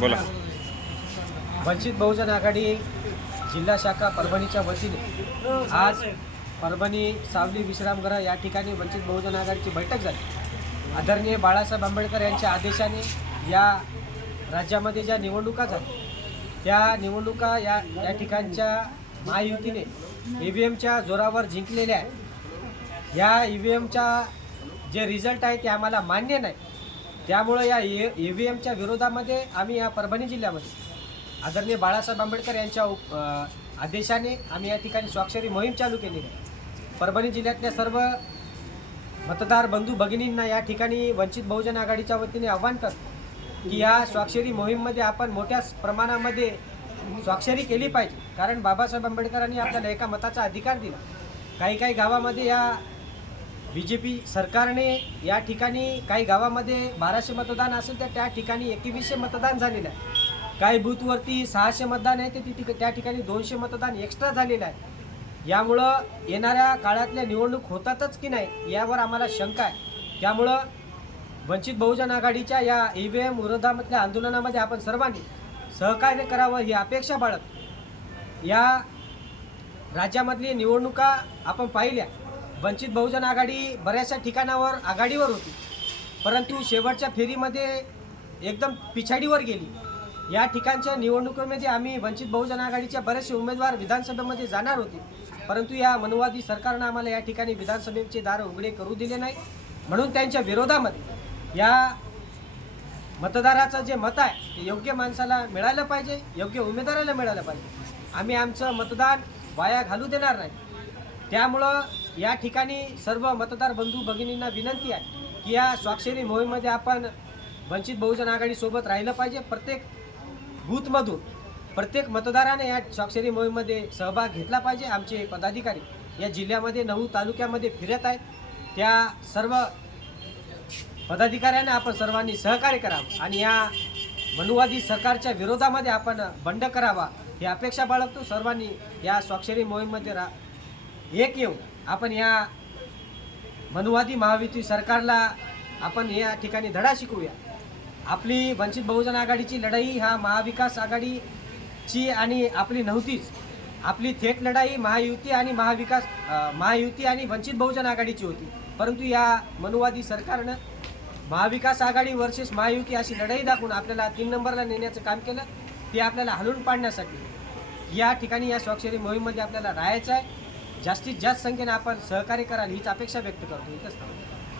बोला. वंचित बहुजन आघाडी जिल्हा शाखा परभणीच्या वतीने आज परभणी सावली विश्रामगृह या ठिकाणी वंचित बहुजन आघाडीची बैठक झाली. आदरणीय बाळासाहेब आंबेडकर यांच्या आदेशाने या राज्यामध्ये ज्या निवडणुका झाल्या त्या निवडणुका या या ठिकाणच्या महायुतीने ई व्ही एमच्या जोरावर जिंकलेल्या आहे या ई व्ही एमच्या जे रिझल्ट आहे ते आम्हाला मान्य नाही. त्यामुळं या ई व्ही एमच्या विरोधामध्ये आम्ही या परभणी जिल्ह्यामध्ये आदरणीय बाळासाहेब आंबेडकर यांच्या उप- आदेशाने आम्ही या ठिकाणी स्वाक्षरी मोहीम चालू केलेली आहे परभणी जिल्ह्यातल्या सर्व मतदार बंधू भगिनींना या ठिकाणी वंचित बहुजन आघाडीच्या वतीने आव्हान कर की या स्वाक्षरी मोहीममध्ये आपण मोठ्या प्रमाणामध्ये स्वाक्षरी केली पाहिजे. कारण बाबासाहेब आंबेडकरांनी आपल्याला एका मताचा अधिकार दिला. काही काही गावामध्ये या बी जे पी सरकारने या ठिकाणी काही गावामध्ये बाराशे मतदान असेल तर त्या ठिकाणी एकवीसशे मतदान झालेलं आहे. काही बूथवरती सहाशे मतदान आहे ते ति- त्या ठिकाणी दोनशे मतदान एक्स्ट्रा झालेलं आहे. यामुळं येणाऱ्या काळातल्या निवडणूक होतातच की नाही यावर आम्हाला शंका आहे. त्यामुळं वंचित बहुजन आघाडीच्या या ई व्ही एम विरोधामधल्या आंदोलनामध्ये आपण सर्वांनी सहकार्य करावं ही अपेक्षा बाळगतो. या राज्यामधली निवडणुका आपण पाहिल्या. वंचित बहुजन आघाडी बऱ्याचशा ठिकाणावर आघाडीवर होती. परंतु शेवटच्या फेरीमध्ये एकदम पिछाडीवर गेली. या ठिकाणच्या निवडणुकीमध्ये आम्ही वंचित बहुजन आघाडीच्या बरेचसे उमेदवार विधानसभेमध्ये जाणार होते. परंतु या मनुवादी सरकारनं आम्हाला या ठिकाणी विधानसभेचे दार उघडे करू दिले नाही. म्हणून त्यांच्या विरोधामध्ये या मतदाराचं जे मत आहे ते योग्य माणसाला मिळालं पाहिजे योग्य उमेदवाराला मिळालं पाहिजे. आम्ही आमचं मतदान वाया घालू देणार नाही. त्यामुळं या ठिकाणी सर्व मतदार बंधू भगिनींना विनंती आहे की या स्वाक्षरी मोहिमेमध्ये आपण वंचित बहुजन आघाडीसोबत राहिलं पाहिजे. प्रत्येक बूथमधून प्रत्येक मतदाराने या स्वाक्षरी मोहिमेमध्ये सहभाग घेतला पाहिजे. आमचे पदाधिकारी या जिल्ह्यामध्ये नऊ तालुक्यामध्ये फिरत आहेत. त्या सर्व पदाधिकाऱ्यांना आपण सर्वांनी सहकार्य करावं आणि या मनुवादी सरकारच्या विरोधामध्ये आपण बंड करावा ही अपेक्षा बाळगतो. सर्वांनी या स्वाक्षरी मोहीममध्ये रा एक येऊन आपण या मनुवादी महायुती सरकारला आपण या ठिकाणी धडा शिकवूया. आपली वंचित बहुजन आघाडीची लढाई हा महाविकास आघाडीची आणि आपली नव्हतीच. आपली थेट लढाई महायुती आणि महाविकास महायुती आणि वंचित बहुजन आघाडीची होती. परंतु या मनुवादी सरकारनं महाविकास आघाडी वर्सेस महायुती अशी लढाई दाखवून आपल्याला तीन नंबरला नेण्याचं काम केलं. ते आपल्याला हलवून पाडण्यासाठी या ठिकाणी या स्वाक्षरी मोहीममध्ये आपल्याला राहायचं आहे. जास्तीत जास्त संख्येने आपण सहकार्य कराल हीच अपेक्षा व्यक्त करतो इथंच थांबतो.